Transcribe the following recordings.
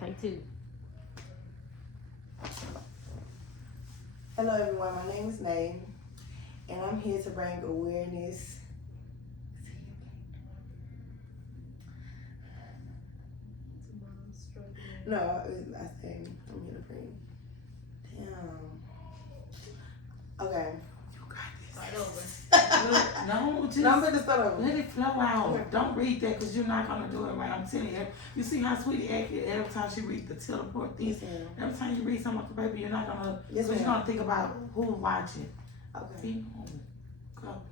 Take two. Hello everyone, my name is Nay, and I'm here to bring awareness. No, I say I'm here to bring. Damn. Okay. Start over. No, just No, I'm gonna start over. let it flow out. Don't read that because you're not gonna do it right. I'm telling you. You see how Sweetie acted every time she read the teleport thing. Yes, ma'am. Every time you read something off the paper, you're not gonna. Yes, Because you're ma'am. gonna think about who's watching. Okay. Go.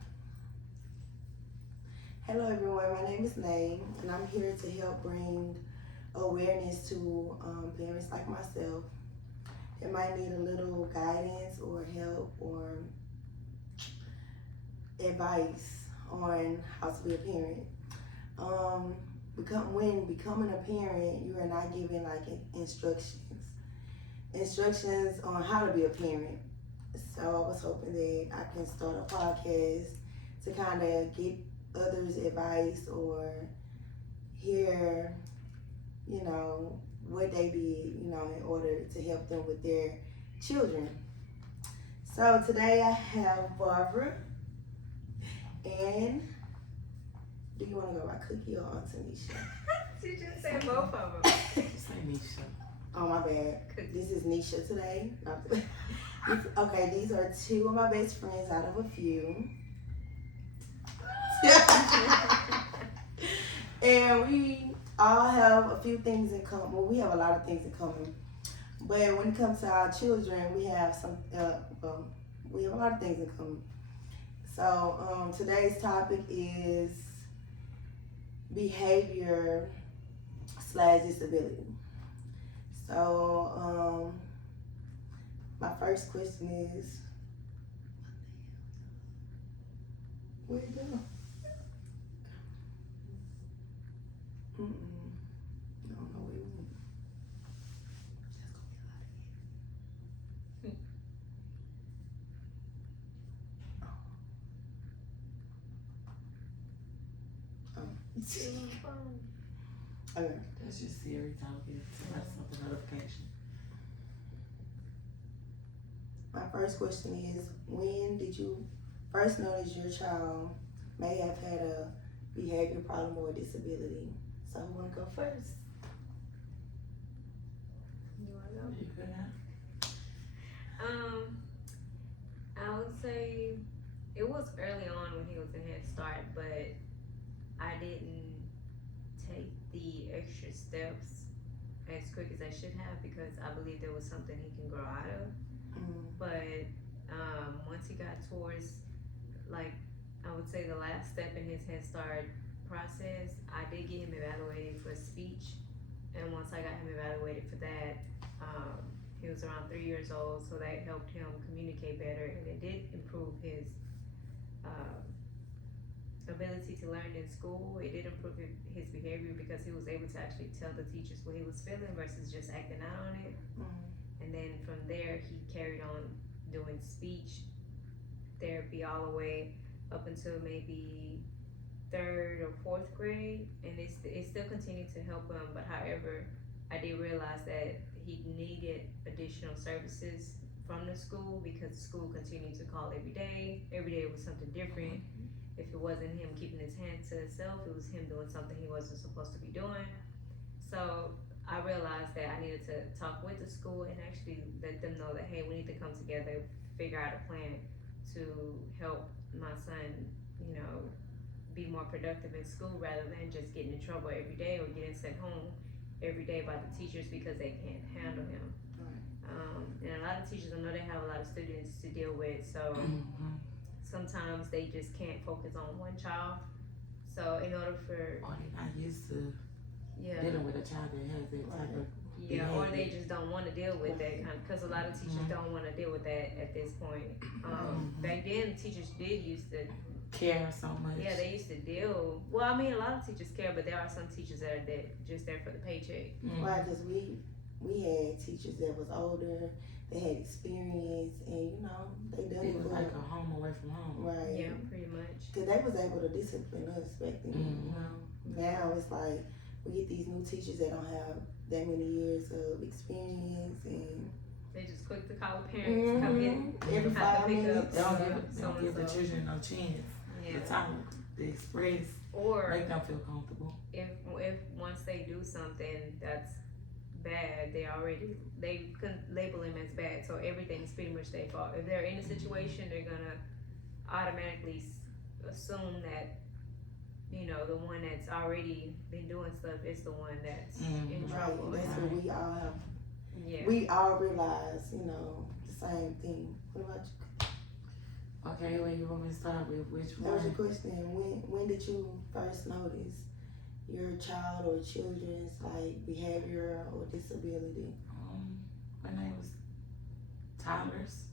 Hello everyone, my name is Nay, and I'm here to help bring awareness to parents like myself that might need a little guidance or help or advice on how to be a parent. When becoming a parent, you are not given like instructions on how to be a parent. So I was hoping that I can start a podcast to kind of get others' advice or hear, what they did, in order to help them with their children. So today I have Barbara and do you want to go by Cookie or Aunt Tanisha? She just said both of them. Say Nisha. Oh, my bad. Cookie. This is Nisha today. Okay, these are two of my best friends out of a few. And we all have a few things in common. Well, we have a lot of things in common. But when it comes to our children, we have we have a lot of things in common. So today's topic is behavior / disability. So my first question is, where'd it go? I don't know where it went. That's gonna be a lot of Okay. That's just Siri talking. That's something notification. My first question is, when did you first notice your child may have had a behavior problem or a disability? So who wanna go first? You wanna go? You could have. I would say it was early on when he was in Head Start, but I didn't take the extra steps as quick as I should have because I believe there was something he can grow out of. But once he got towards, like, I would say the last step in his Head Start process, I did get him evaluated for speech. And once I got him evaluated for that, he was around 3 years old, so that helped him communicate better, and it did improve his ability to learn in school. It did improve his behavior because he was able to actually tell the teachers what he was feeling versus just acting out on it. And then from there, he carried on doing speech therapy all the way up until maybe 3rd or 4th grade, and it still continued to help him. But however, I did realize that he needed additional services from the school because the school continued to call every day. Every day was something different. If it wasn't him keeping his hands to himself, it was him doing something he wasn't supposed to be doing. So I realized that I needed to talk with the school and actually let them know that, hey, we need to come together, figure out a plan to help my son, be more productive in school rather than just getting in trouble every day or getting sent home every day by the teachers because they can't handle him. And a lot of teachers, I know they have a lot of students to deal with, so sometimes they just can't focus on one child. So in order for Or they're not used to dealing with a child that has that type of or they just don't want to deal with that kind of, because a lot of teachers don't want to deal with that at this point. Back then, teachers did used to care so much. Yeah, they used to deal. Well, I mean, a lot of teachers care, but there are some teachers that are just there for the paycheck. Right, because we had teachers that was older, they had experience, and they done It it was for like a home away from home. Right. Yeah, pretty much. Because they was able to discipline us back then. Now it's like we get these new teachers that don't have that many years of experience, and They just quick to call the parents, come get every have to 5 pick up minutes. They don't give the so-and-so. children no chance Yeah. to talk, to express, Or make them feel comfortable. if once they do something that's bad, they can label them as bad. So everything's pretty much their fault. If they're in a situation, they're gonna automatically assume that the one that's already been doing stuff is the one that's in Right, trouble. that's what we all have. Yeah. We all realize, the same thing. What about you? Okay, well, you want me to start with which That was your one? question. When did you first notice your child or children's behavior or disability? When they was toddlers,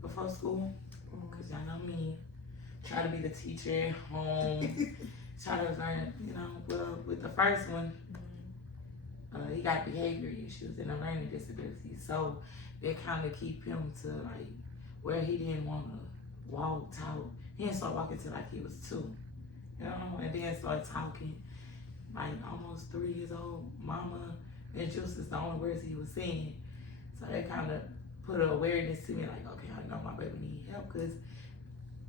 before school, because y'all know me, try to be the teacher at home, try to learn, well, with the first one, he got behavior issues and a learning disability, so they kind of keep him to where he didn't want to walk, talk. He didn't start walking till he was 2, and then start talking almost 3 years old. Mama and juice is the only words he was saying, so that kind of put an awareness to me, okay, I know my baby need help, because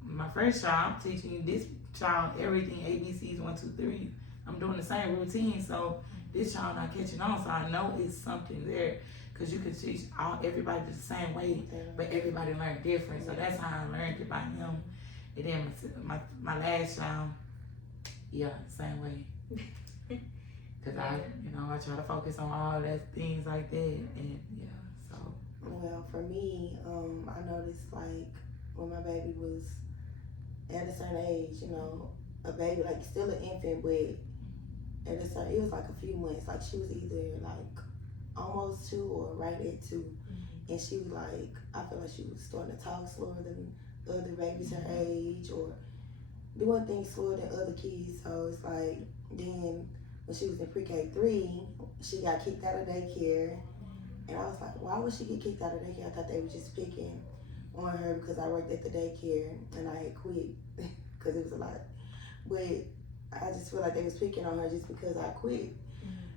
my first child, I'm teaching this child everything, ABCs, 1, 2, 3. I'm doing the same routine, so this child not catching on, so I know it's something there, because you can teach everybody the same way, but everybody learn different, so that's how I learned it by him. And then my last child, yeah, same way. Because I try to focus on all that, things like that, and yeah, so. Well, for me, I noticed when my baby was at a certain age, a baby, still an infant, but at a certain, it was a few months, she was either almost 2 or right at 2, and she was I feel like she was starting to talk slower than other babies her age, or doing things slower than other kids, so it's then when she was in pre-K 3, she got kicked out of daycare, and I was why would she get kicked out of daycare? I thought they were just picking on her because I worked at the daycare and I had quit because it was a lot, but I just feel they was picking on her just because I quit.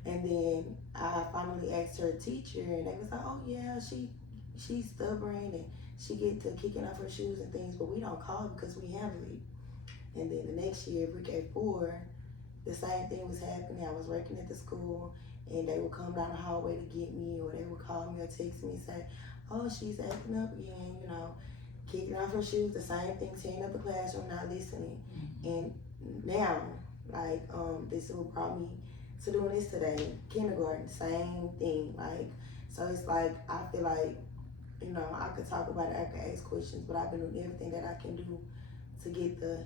And then I finally asked her teacher, and they was oh yeah, she's stubborn and she get to kicking off her shoes and things, but we don't call it because we handle it. And then the next year, pre-K 4, the same thing was happening. I was working at the school, and they would come down the hallway to get me, or they would call me or text me and say, oh, she's acting up again, kicking off her shoes, the same thing, tearing up the classroom, not listening. And now, this is what brought me to doing this today, kindergarten, same thing. So it's I feel I could talk about it, I could ask questions, but I've been doing everything that I can do to get the,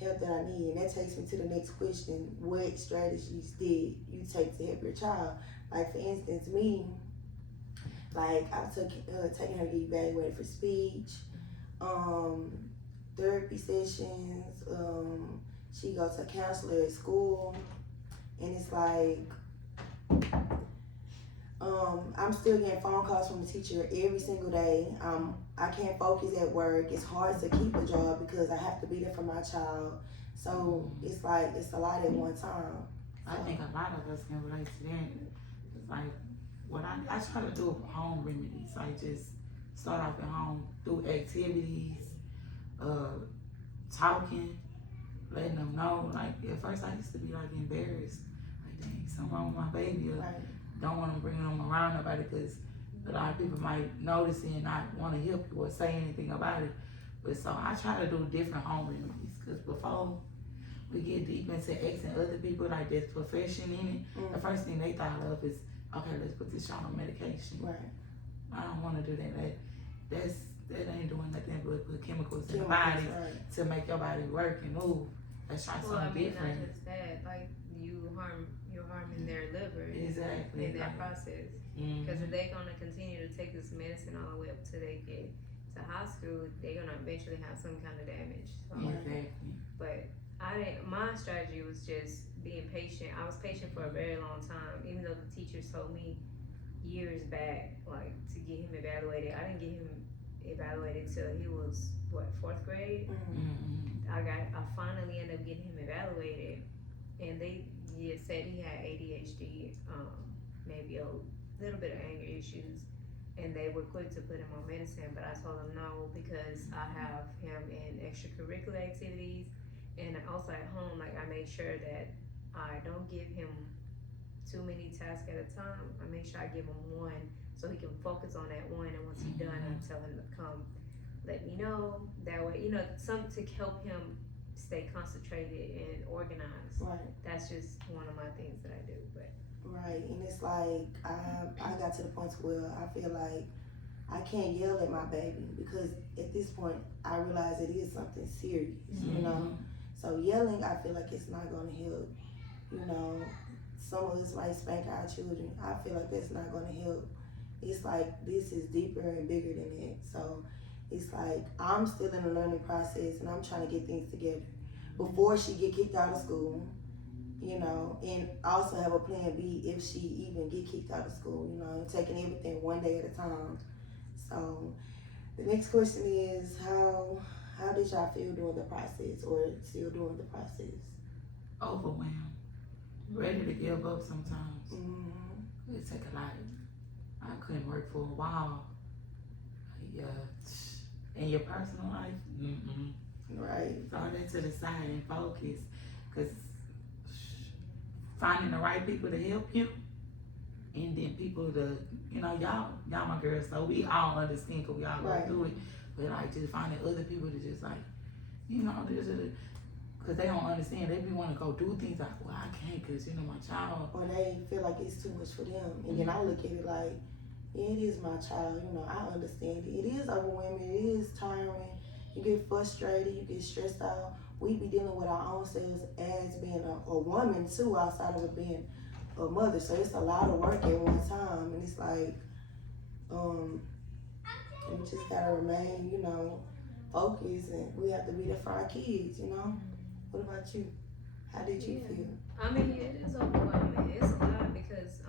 help that I need. And that takes me to the next question. What strategies did you take to help your child? For instance, me, I took taking her to get evaluated for speech, therapy sessions, she goes to a counselor at school, and it's I'm still getting phone calls from the teacher every single day. I can't focus at work. It's hard to keep a job because I have to be there for my child. So it's it's a lot at one time. I think a lot of us can relate to that. It's what I try to do home remedies. Just start off at home, do activities, talking, letting them know. At first I used to be embarrassed. Dang, something wrong with my baby. Right. Don't want to bring them around nobody because a lot of people might notice it and not want to help you or say anything about it. But so I try to do different home remedies, because before we get deep into asking other people there's profession in it, the first thing they thought of is, okay, let's put this child on medication. Right. I don't want to do that. That ain't doing nothing but put chemicals in the body to make your body work and move. Let's try something different. Not just that, you're harming their liver. Exactly. In that process. Because if they're gonna continue to take this medicine all the way up till they get to high school, they're gonna eventually have some kind of damage. So, exactly. But my strategy was just being patient. I was patient for a very long time, even though the teachers told me years back, to get him evaluated. I didn't get him evaluated till he was, 4th grade? I finally ended up getting him evaluated, and they said he had ADHD, maybe a little bit of anger issues, and they were quick to put him on medicine. But I told them no, because I have him in extracurricular activities, and also at home. Like, I make sure that I don't give him too many tasks at a time. I make sure I give him one so he can focus on that one, and once he's done, I tell him to come let me know. That way, some to help him stay concentrated and organized. Right. That's just one of my things that I do. But Right, and it's like I got to the point where I feel like I can't yell at my baby, because at this point I realize it is something serious, you know. So yelling, I feel like it's not gonna help. You know, some of us might spank our children. I feel like that's not gonna help. It's like this is deeper and bigger than that. So it's like I'm still in the learning process, and I'm trying to get things together before she get kicked out of school. You know, and also have a plan B if she even get kicked out of school, you know, taking everything one day at a time. So the next question is, how did y'all feel during the process, or still during the process? Overwhelmed, ready to give up sometimes. Mm-hmm. It take a lot. I couldn't work for a while. Yeah, in your personal life, Right. throw that to the side and focus, cause finding the right people to help you, and then people to, y'all my girls, so we all understand, cause we all go through it. But like, just finding other people to just like, cause they don't understand. They be want to go do things like, well, I can't, cause my child. Or they feel like it's too much for them, and then I look at it like, yeah, it is my child. I understand it. It is overwhelming. It is tiring. You get frustrated. You get stressed out. We be dealing with our own selves as being a woman too, outside of it being a mother. So it's a lot of work at one time, and it's like, we just gotta remain, focused, and we have to be there for our kids. What about you? How did you feel? I mean, it is overwhelming. It's a lot because,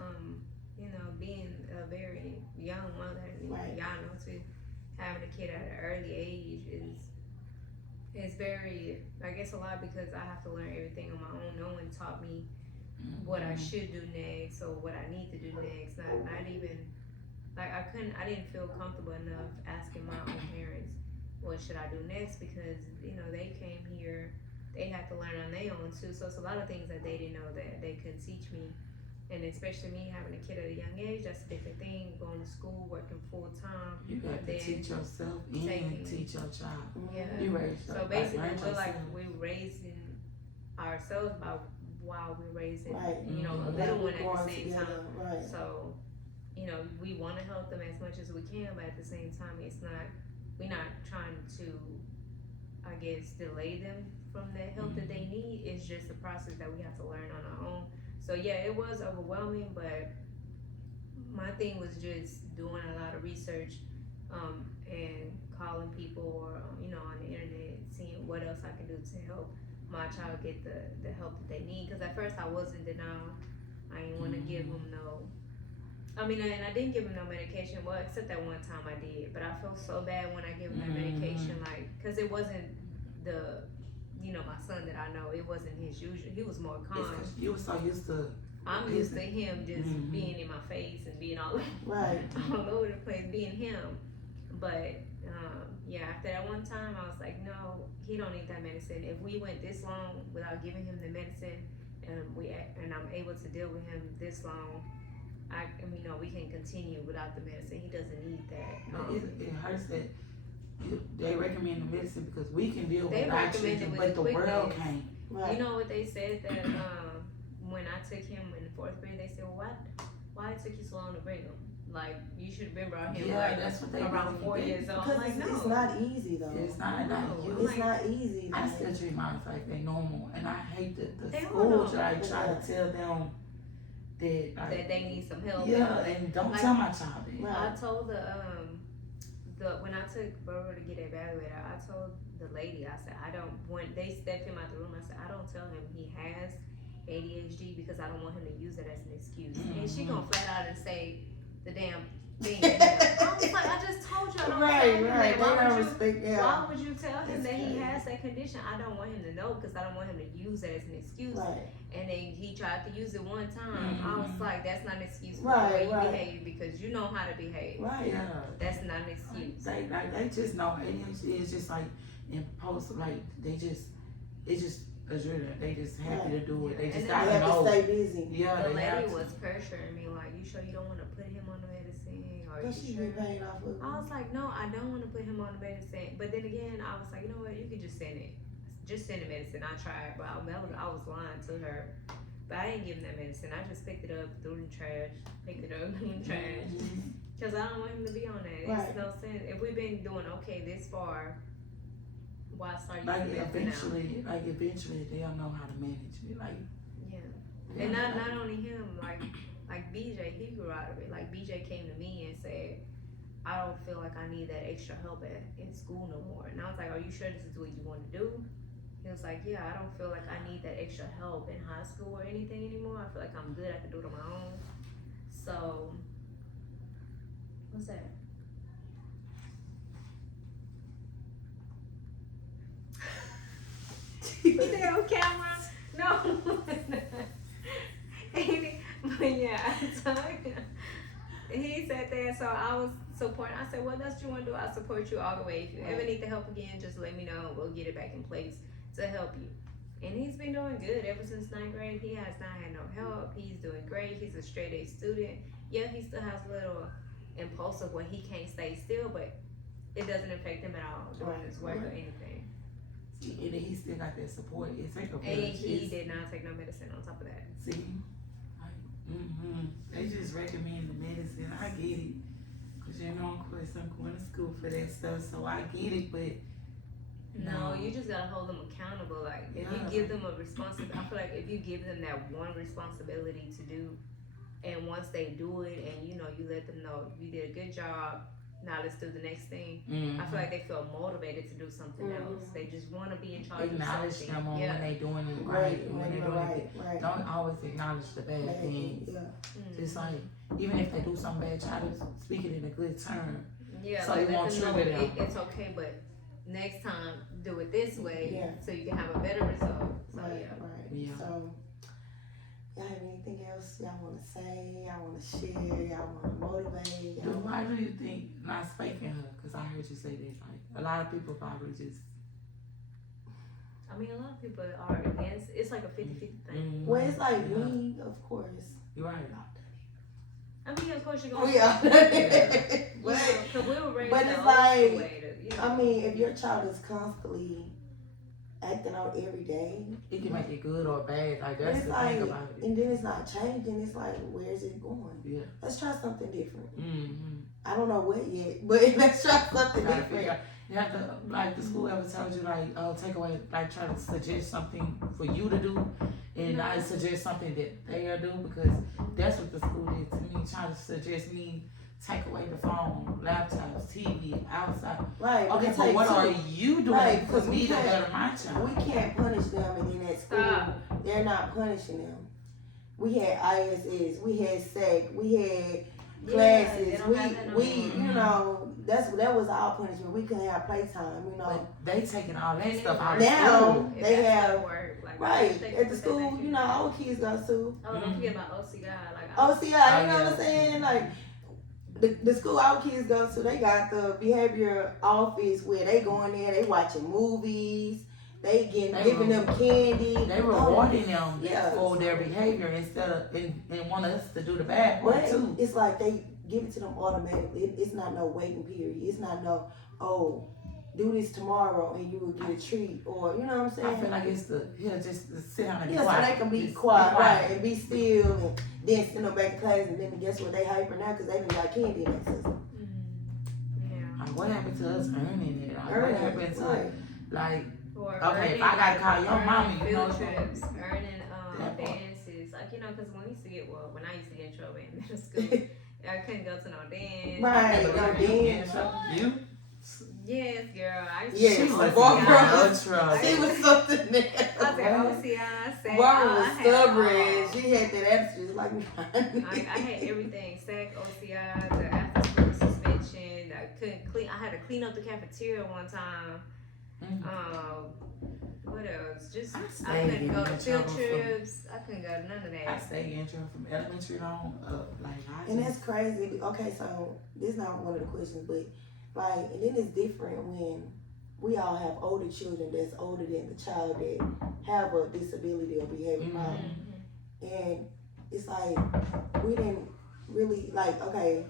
being a very young mother, Right. y'all know, to having a kid at an early age is very, I guess, a lot, because I have to learn everything on my own. No one taught me what I should do next or what I need to do next. Not even, like, I didn't feel comfortable enough asking my own parents, what should I do next? Because, they came here, they had to learn on their own too. So it's a lot of things that they didn't know that they couldn't teach me. And especially me having a kid at a young age, that's a different thing. Going to school, working full time. You got to teach yourself and teach your child. Yeah. You raise so basically, we're we're raising ourselves while we're raising, right. A little one at the same together. time. Right. So, we want to help them as much as we can, but at the same time, we're not trying to, I guess, delay them from the help that they need. It's just a process that we have to learn on our own. So yeah, it was overwhelming, but my thing was just doing a lot of research, and calling people, or on the internet, seeing what else I can do to help my child get the help that they need. Because at first I was in denial. I didn't want to give them and I didn't give him no medication. Well, except that one time I did, but I felt so bad when I gave him that medication, like, because it wasn't my son that I know. It wasn't his usual. He was more calm. You were so used to. I'm used to him just being in my face and being all over the place, being him. But after that one time, I was like, no, he don't need that medicine. If we went this long without giving him the medicine, and I'm able to deal with him this long, we can continue without the medicine. He doesn't need that. It hurts that they recommend the medicine because we can deal they with our children, but the world can't. Right. You know what they said, that when I took him in the 4th grade, they said, well, why it took you so long to bring him? Like, you should have been brought him that's what they around 4 years old. Because like, it's not easy though. It's not It's not easy. I still treat mine like they normal, and I hate the schools that I try to tell them that they need some help. Yeah, and don't tell my child that. I told when I took Burrow to get evaluated, I told the lady, I said, when they stepped him out the room, I said, I don't tell him he has ADHD because I don't want him to use it as an excuse. And she gonna flat out and say the damn being him. I was like, I just told you I don't tell him that. They don't respect. Yeah. Why would you tell him That's that he crazy. has that condition? I don't want him to know because I don't want him to use that as an excuse. Right. And then he tried to use it one time. I was like, that's not an excuse for Right, the way you right. behave because you know how to behave. Right. Yeah. That's not an excuse. They just know ADHD is just like impulsive. Like it's just a drill. They just happy to do it. They just And They gotta have know. to stay busy. Yeah, The they have lady to. was pressuring me like, you sure you don't want to put him on the medicine? Or Because you she sure? be paid off of I was like, no, I don't want to put him on the medicine. But then again, I was like, you know what? You could just send it. Just send the medicine. I tried, but I was lying to her. But I didn't give him that medicine. I just picked it up, threw it in the trash. Picked it up, threw it in the trash. Because I don't want him to be on that. Right. It's no sense. If we've been doing okay this far, why start Like using it now? eventually they'll know how to manage it. Like Yeah. And not only him, like BJ, he grew out of it. Like BJ came to me and said, I don't feel like I need that extra help in school no more. And I was like, are you sure this is what you want to do? He was like, yeah, I don't feel like I need that extra help in high school or anything anymore. I feel like I'm good. I can do it on my own. So, what's that? Is that on camera? No. But yeah, I told him. He said that, so I was supporting. I said, what else do you want to do? I'll support you all the way. If you ever need the help again, just let me know. We'll get it back in place to help you. And he's been doing good ever since 9th grade. He has not had no help. He's doing great. He's a straight A student. Yeah, he still has a little impulsive when he can't stay still, but it doesn't affect him at all doing his work or anything. and then he still got that support. It's like a And village. he did not take no medicine on top of that. See, like, they just recommend the medicine. I get it, cause you know, of course, I'm going to school for that stuff, so I get it. But no, you just gotta hold them accountable. Like if you give them a responsibility, I feel like if you give them that one responsibility to do, and once they do it, and you know, you let them know you did a good job. Now let's do the next thing. I feel like they feel motivated to do something else. They just want to be in charge acknowledge of something. them on when they doing it right, when they doing it. Don't always acknowledge the bad things. Just like even if they do something bad, try to speak it in a good term. Yeah, so like it won't trigger them. It's okay, but next time do it this way so you can have a better result. So Yeah. So y'all have anything else y'all want to say? Y'all want to share? Y'all want to motivate? Then why do you think not spanking her? Because I heard you say this. Like a lot of people probably just. I mean, a lot of people are against. It's like a 50-50 thing. Well, it's like me, of course. You're right. I mean, of course you're gonna. We are. Because we were raised But the it's old like, school way to, you know. I mean, if your child is constantly acting out every day, It can make it good or bad. Like that's it's the like, thing about it. and then it's not changing. It's like, where's it going? Yeah. Let's try something different. Mm-hmm. I don't know what yet, but let's try something You gotta different. figure out. You have to, like, the school ever told you, like, oh, take away, like, try to suggest something for you to do, and I suggest something that they'll do, because that's what the school did to me, trying to suggest me take away the phone, laptops, TV, outside. Right. Okay, but but what are you doing Right, for 'cause me we to can't- better my child? We can't punish them, and then at school, they're not punishing them. We had ISS, we had SEC, we had classes, they don't have that no we more. you know, that was our punishment. We couldn't have playtime, you know. But they taking all that stuff out of Now school. If they that's have what work, like, right they at the put that school, back you in. know, our kids go to Oh, don't forget about OCI. Like, OCI, you know yeah. what I'm saying? Like the school our kids go to, they got the behavior office where they go in there, they watching movies, they giving them candy. They rewarding them Yeah. for their behavior instead of and want us to do the bad part But too. it's like they give it to them automatically. It's not no waiting period. It's not no, oh, do this tomorrow and you will get a treat, or you know what I'm saying? I feel like it's just sit down and be yeah, quiet. so they can be Just quiet, right, and be still, and then send them back to class, and then guess what? They hyper now because they done got candy in that system. Yeah. Like, what happened to us earning it? Like, Earning, what happened to right. like? Or Okay, if I gotta call your earning mama, you field know, trips, earning that part. dances, like because when I used to get in trouble in middle school, I couldn't go to no dance. Right, I couldn't no go to dance. You? Yes, girl. I used to Yes, She go was to Barbara. OCI. She was something I said else. OCI, SAC. Barbara was I had stubborn. all. She had that attitude like I had everything. SAC, OCI, the after clean up the cafeteria one time. Mm. What else? Just I I couldn't go to stayed field in trouble trips. I couldn't go to none of I that. stayed in trouble from elementary on up. Like I And just, that's crazy. Okay, so this is not one of the questions, but like, and then it's different when we all have older children that's older than the child that have a disability or behavior problem, and it's like we didn't really like. Okay,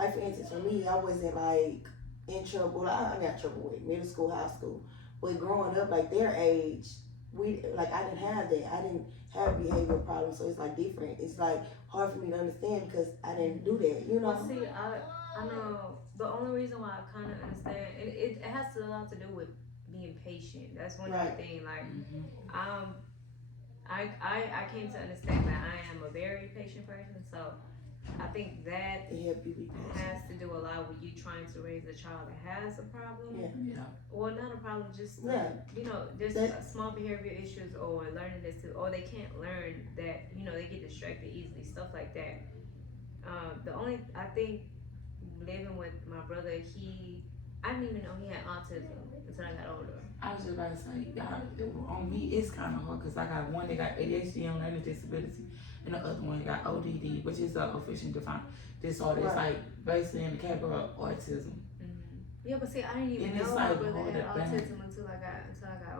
like for instance, for me, I wasn't like in trouble. I got trouble with middle school, high school, but growing up, like their age, we like I didn't have that. I didn't have behavioral problems, so it's like different. It's like hard for me to understand because I didn't do that. You know? Well, see, I know the only reason why I kind of understand, and it has a lot to do with being patient. That's one of the things. Like, I came to understand that I am a very patient person, so I think that It help you be patient. has to do a lot with you trying to raise a child that has a problem. yeah. Well, not a problem, just you know, just small behavior issues or learning this too, or they can't learn that, you know, they get distracted easily, stuff like that. The only I think living with my brother, I didn't even know he had autism until I got older. I was just about to say, y'all, on me, it's kind of hard because I got one that got ADHD and learning disability, and the other one got ODD, which is an officially defined disorder. It's like basically in the category of autism. Yeah, but see, I didn't even know my brother had autism until I got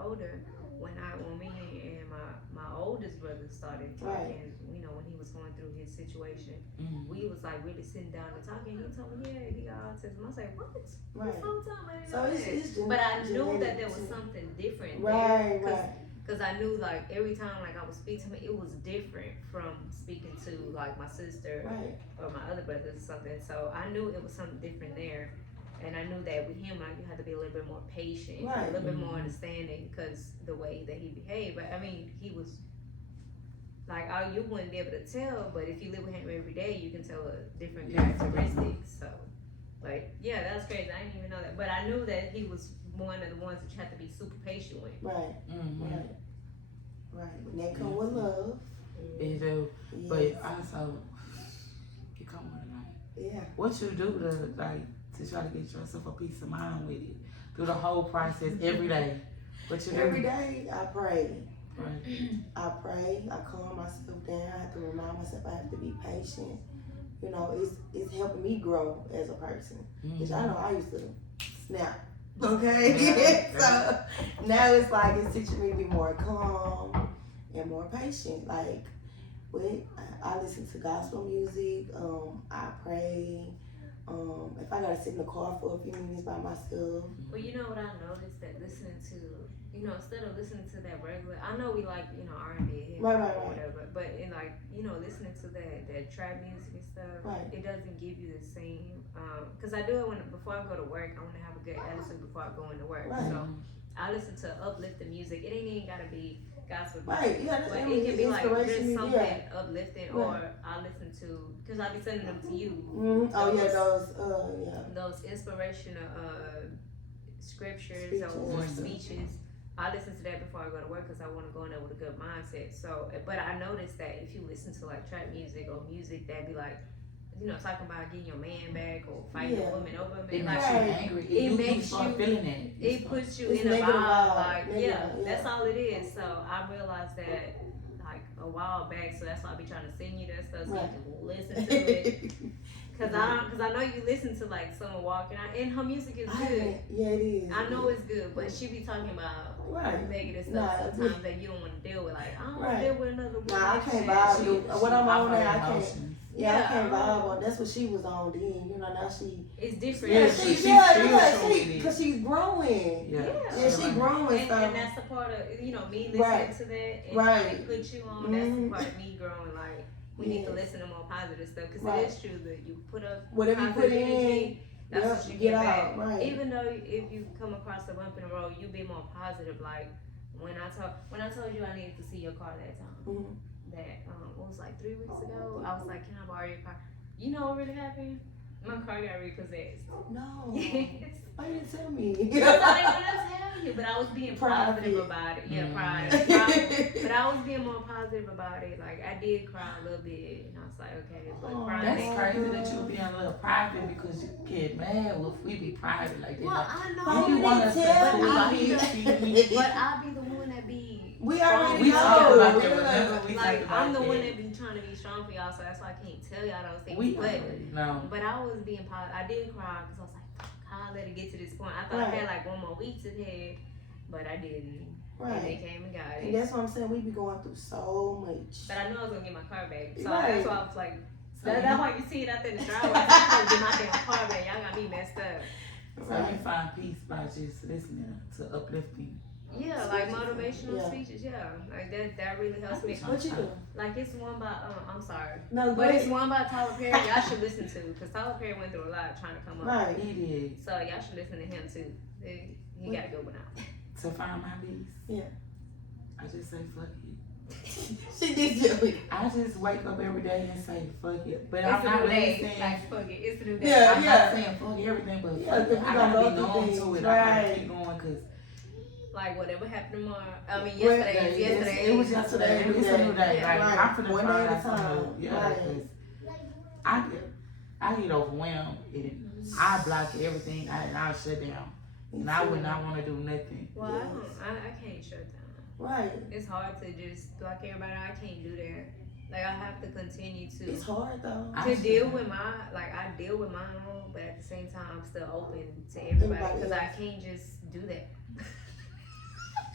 older. When me and my oldest brother started talking, you know, when he was going through his situation, we was like really sitting down and talking. He told me, yeah, he got autism. I was like, what? This whole time I didn't know that. But I knew that there was something different there. Because I knew like every time like I would speak to him, it was different from speaking to like my sister or my other brothers or something. So I knew it was something different there. And I knew that with him, like you had to be a little bit more patient, a little bit more understanding, because the way that he behaved. But I mean, he was like, you wouldn't be able to tell, but if you live with him every day, you can tell a different characteristics. So, like, yeah, that's crazy. I didn't even know that, but I knew that he was one of the ones that you have to be super patient with. Right. And that come with love. They do, but also you come with it. Like, what you do to like to try to get yourself a peace of mind with it through the whole process every day. But every day I pray. Right. I pray. I calm myself down. I have to remind myself I have to be patient. You know, it's helping me grow as a person. Because I know I used to snap. Okay, so now it's like it's teaching me to be more calm and more patient. Like, I listen to gospel music. I pray. If I gotta sit in the car for a few minutes by myself. Well, you know what I noticed, that listening to, you know, instead of listening to that regular, I know we like, you know, R&B, hip hop or whatever, but in like, you know, listening to that trap music and stuff, it doesn't give you the same. Because I do it before I go to work. I want to have a good attitude before I go into work. So I listen to uplifting music. It ain't even gotta be gospel music, but it can be like just something uplifting, or I listen to, because I be sending them to you. Those inspirational scriptures or speeches. I listen to that before I go to work because I want to go in there with a good mindset. So, but I noticed that if you listen to like trap music or music that be like, you know, talking about getting your man back or fighting a woman over a man, it like, makes you angry. It makes you feeling it. It puts you in a vibe, like that's all it is. So I realized that like a while back. So that's why I be trying to send you that stuff so you can listen to it. Cause I know you listen to like Summer Walker, and her music is good. Yeah, it is. I know it's good, but she be talking about negative stuff sometimes that you don't want to deal with. Like, I don't want to deal with another woman. Nah, I can't vibe. What I'm on now, I can't. I can't vibe on. That's what she was on then. You know, now it's different. Because she's growing. Yeah, she's growing. And that's the part of, you know, me listening to that and trying to put you on. That's the part of me growing. Like, we need to listen to more positive stuff, because it is true that you put up whatever you put in, that's what you get back. Even though if you come across a bump in the road, you be more positive. Like when I told you I needed to see your car that time, that what was like 3 weeks ago, I was like, can I borrow your car? You know what really happened? My car got repossessed. No. Yes. Why you didn't tell me? Because I didn't want to tell you, but I was being positive about it. Yeah, pride. But I was being more positive about it. Like, I did cry a little bit, and I was like, okay, but crying. That's crazy that you being a little private because you get mad if we be private like that. Well, like, I Why know. you want didn't us to tell see me? why he see me. But I be the one that be. We already We know. talked about that. We Remember, we Like, talked about I'm the that. one that be trying to be strong for y'all, so that's why I can't tell y'all those things. We but already know. I was being positive. I did cry because I was like, how I let it get to this point. I thought I had like 1 more week to head, but I didn't. Right. And they came and got And it. that's what I'm saying. We be going through so much. But I knew I was gonna get my car back, so Right. that's why I was like, So that's why you see it out there in the driveway. I'm supposed to get my damn car back. Y'all got me messed up. So you find peace by just listening to uplifting. Yeah, like motivational Yeah. speeches. Yeah, like that really helps me. What you do? Like it's one by I'm sorry, No, but it's one by Tyler Perry. Y'all should listen to because Tyler Perry went through a lot trying to come up. Right. He did. So y'all should listen to him too. He got a good one out. To find my peace. Yeah. I just say fuck it. She did tell me. I just wake up every day and say fuck it. But It's I'm a not new day. saying Like fuck it, it's a new day. Yeah. I'm not saying fuck everything, but Yeah, fuck 'cause it. we I gonna gotta be go through going things, to it. right. I gotta keep going because Like whatever happened tomorrow. I mean Well, yesterday. it was yesterday. It's a new day. Yeah. Like Right. I'm finna One find day at a out something time. new. Yeah, Right. because I get overwhelmed and I block everything and I'll shut down. And I would not want to do nothing. Well, I can't shut down. Right. It's hard to just block everybody. I can't do that. Like I have to continue to. It's hard though. To deal with I deal with my own, but at the same time, I'm still open to everybody because I can't just do that.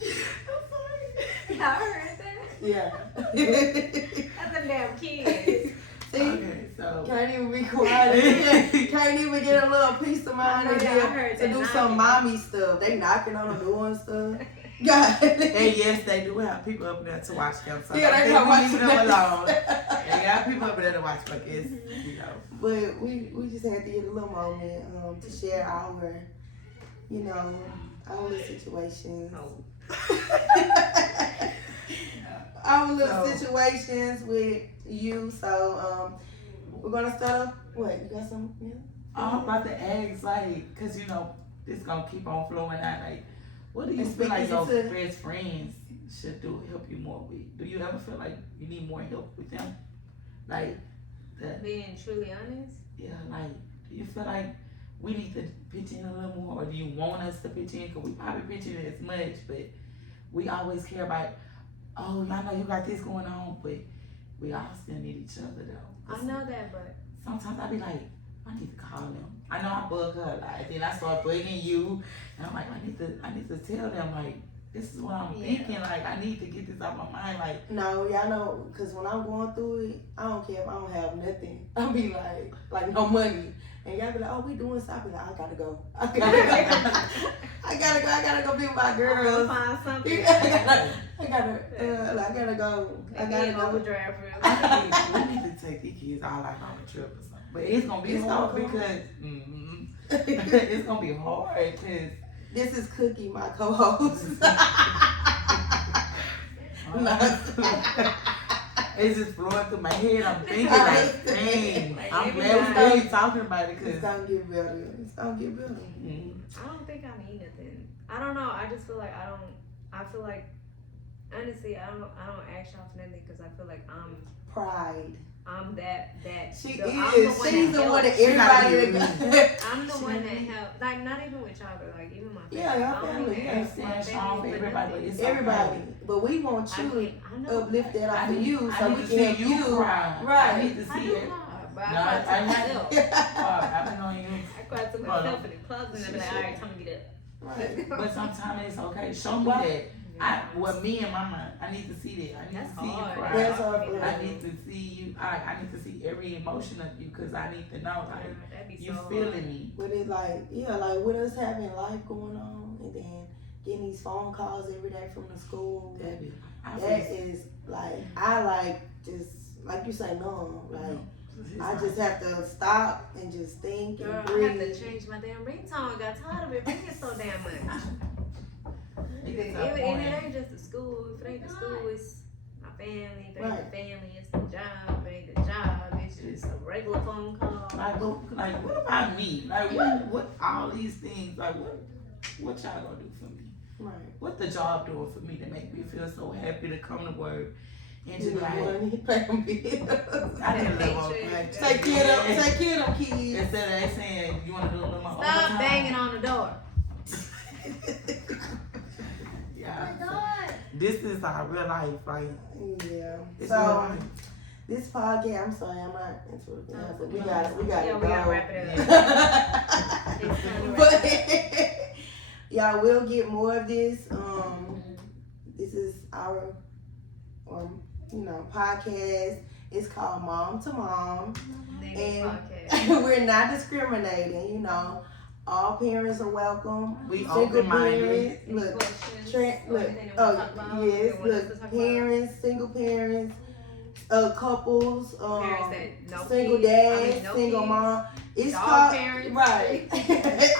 I'm sorry. Y'all heard that? Yeah. That's a damn kid. See? Okay, so Can't even be quiet. Can't even get a little peace of mind I know, and yeah, I heard to that do some knocking. mommy stuff. They knocking on the door and stuff. God. and yes, they do have people up there to watch them. So Yeah, they don't got leave watch them them. alone. They got people up there to watch, but it's you know. But we just had to get a little moment to share our, our little situations. Our little situations with you. So we're gonna start off. What you got some? Yeah. I'm about to ask, like, cause you know this gonna keep on flowing out. Like, what do you And feel like your speaking to- best friends should help you more with? Do you ever feel like you need more help with them? Like, Being truly honest. yeah, like, do you feel like we need to pitch in a little more, or do you want us to pitch in? Cause we probably pitch in as much, but we always care about. Oh, I know you got this going on, but we all still need each other though. I know that, but Sometimes I be like, I need to call them. I know I bug her a lot. Then I start bugging you, and I'm like, I need to tell them like, this is what I'm thinking. Like, I need to get this out my mind. Like, No, y'all know, cause when I'm going through it, I don't care if I don't have nothing. I'll be like no money, and y'all be like, oh, we doing something. I gotta go. I gotta go be with my girls. find something. I gotta go. I gotta go. Overdraft real I think we need to take these kids all out on a trip or something. But it's gonna be It's hard gonna come. because it's gonna be hard because. This is Cookie, my co-host. It's just flowing through my head. I'm thinking like, dang, Like, I'm every glad time- we really talking about it It's because. gonna get better. It's gonna get better. I don't think I need nothing. I don't know. I just feel like I feel like honestly, I don't ask y'all for nothing because I feel like Pride. I'm that. She I'm is. the one She's that the one that helps. everybody. I'm the one that helps. Like not even with y'all, but like even my family. Yeah, your I don't family. even You ask can't my stand strong family for for everybody, nothing. but it's Everybody. But we want you I know. to uplift that I off of need, you so I need we to can see help you you. cry. Right. I need to I see do it. cry, but No, I cry to myself. I've been on you. I cry to myself in the closet and I'm like, all right, time to get Right. But sometimes it's okay. Show me Why? that. Me and my mind. I need to see that. I need That's to see hard. you cry. That's hard for I her. need to see you. I need to see every emotion of you because I need to know like That'd be you so feeling hard. me. But it's like with us having life going on and then getting these phone calls every day from the school. That is like just like you say, no, like I just have to stop and just think Girl, and I breathe. have to change my damn ringtone. I got tired of it ringing so damn much. And it ain't just the school. If it ain't the school, it's my family. If it ain't the family, it's the job. If it ain't the job, it's just a regular phone call. Like what about me? Like what all these things, like what y'all gonna do for me? Right. What the job doing for me to make me feel so happy to come to work and to like money, pay them bills. I didn't live on like Take care of them kids. Instead of they saying you wanna do a little more Stop overtime. banging on the door. Yeah. So this is our real life, like yeah. it's So real life. this podcast, I'm sorry, I'm not into it now, but we got Yeah, we gotta wrap it up. It's time to wrap But it y'all will get more of this. This is our podcast. It's called Mom to Mom. up. Name the And podcast. we're not discriminating, all parents are welcome. We Single open-minded. parents, look, Questions? look, Anything they wanna talk about? yes, They want us look, to talk about? parents, single parents, couples, Parents that no single kids, dad, no single kids, mom. It's dog called parents. right.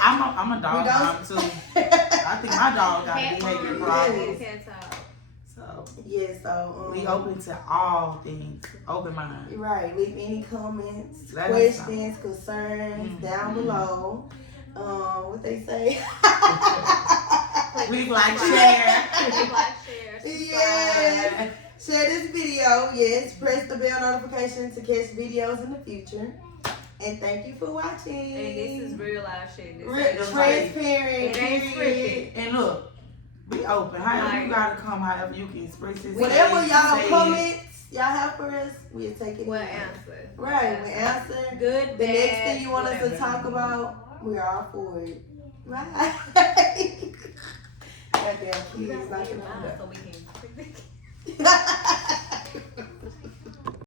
I'm a dog We don't- mom too. I think my dog got a Cat behavior mom, problem. cat dog. So Yeah, so we open to all things, open mind. right. Leave any comments, Let us questions, concerns Mhm. down below. What they say? Please like, Subscribe. share. Please like, share, subscribe. Yes. Share this video. Yes. Press the bell notification to catch videos in the future. And thank you for watching. And this is real life shit. This Real, ain't no transparent. It ain't scripted. And look, be open. However you gotta come, however you can express this. Whatever y'all say it. comments y'all have for us, we'll take it. We'll in. answer. Right. We'll answer. Good, The bad, next thing you want us to whatever. talk about, we're all for it. Right. Goddamn You kids gotta knocking say it on loud the so we can. door.